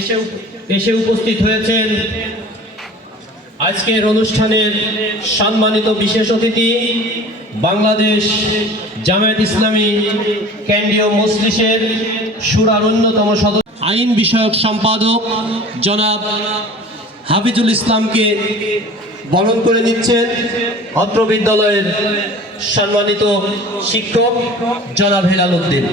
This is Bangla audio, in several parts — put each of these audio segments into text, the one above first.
এসে এসে উপস্থিত হয়েছেন। আজকের অনুষ্ঠানের সম্মানিত বিশেষ অতিথি বাংলাদেশ জামায়াত ইসলামী কেন্দ্রীয় মজলিসের সুরার অন্যতম সদস্য। আইন বিষয়ক সম্পাদক জনাব হাফিজুল ইসলামকে বরণ করে নিচ্ছেন অত্র বিদ্যালয়ের সম্মানিত শিক্ষক জনাব হেলাল উদ্দিন।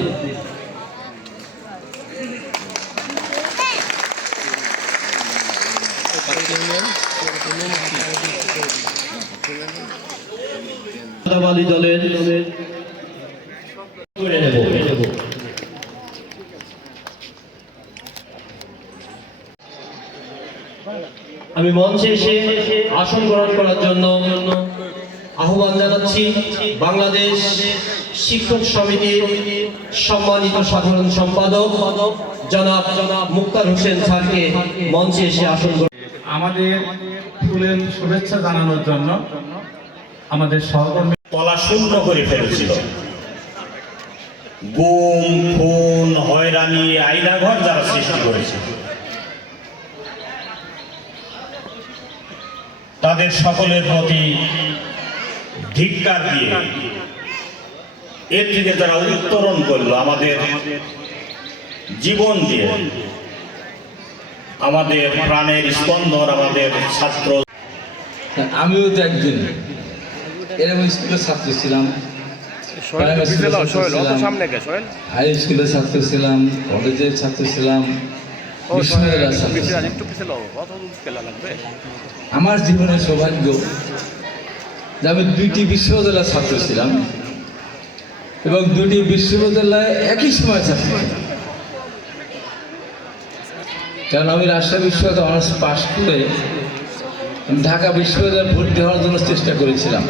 আমি মঞ্চে এসে আসন গ্রহণ করার জন্য আহ্বান জানাচ্ছি বাংলাদেশ শিক্ষক সমিতির সম্মানিত সাধারণ সম্পাদক জনাব জনাব মুক্তার হোসেন স্যারকে মঞ্চে এসে আসন আমাদের ফুলের শুভেচ্ছা জানানোর জন্য আমাদের সহকর্মী তলা শূন্য করে ফেলেছিল। গুম, খুন, হয়রানি, আইনাঘর যারা সৃষ্টি করেছে, তাদের সকলের প্রতি ধিক্কার দিয়ে এর থেকে তারা উত্তরণ করল, আমাদের জীবন দিয়ে আমাদের প্রাণের স্পন্দন আমাদের ছাত্র আমিও তো একজন। এরকম স্কুলের ছাত্র ছিলাম। হাই স্কুলের ছাত্র ছিলাম কলেজের ছাত্র ছিলাম বিশ্ববিদ্যালয়ের ছাত্র ছিলাম। আমার জীবনের সৌভাগ্য যে আমি দুইটি বিশ্ববিদ্যালয়ের ছাত্র ছিলাম এবং দুটি বিশ্ববিদ্যালয়ে একই সময় ছাত্র ছিলাম। কারণ আমি রাজশাহী বিশ্ববিদ্যালয় অনার্স পাশ করে ঢাকা বিশ্ববিদ্যালয়ে ভর্তি হওয়ার জন্য চেষ্টা করেছিলাম।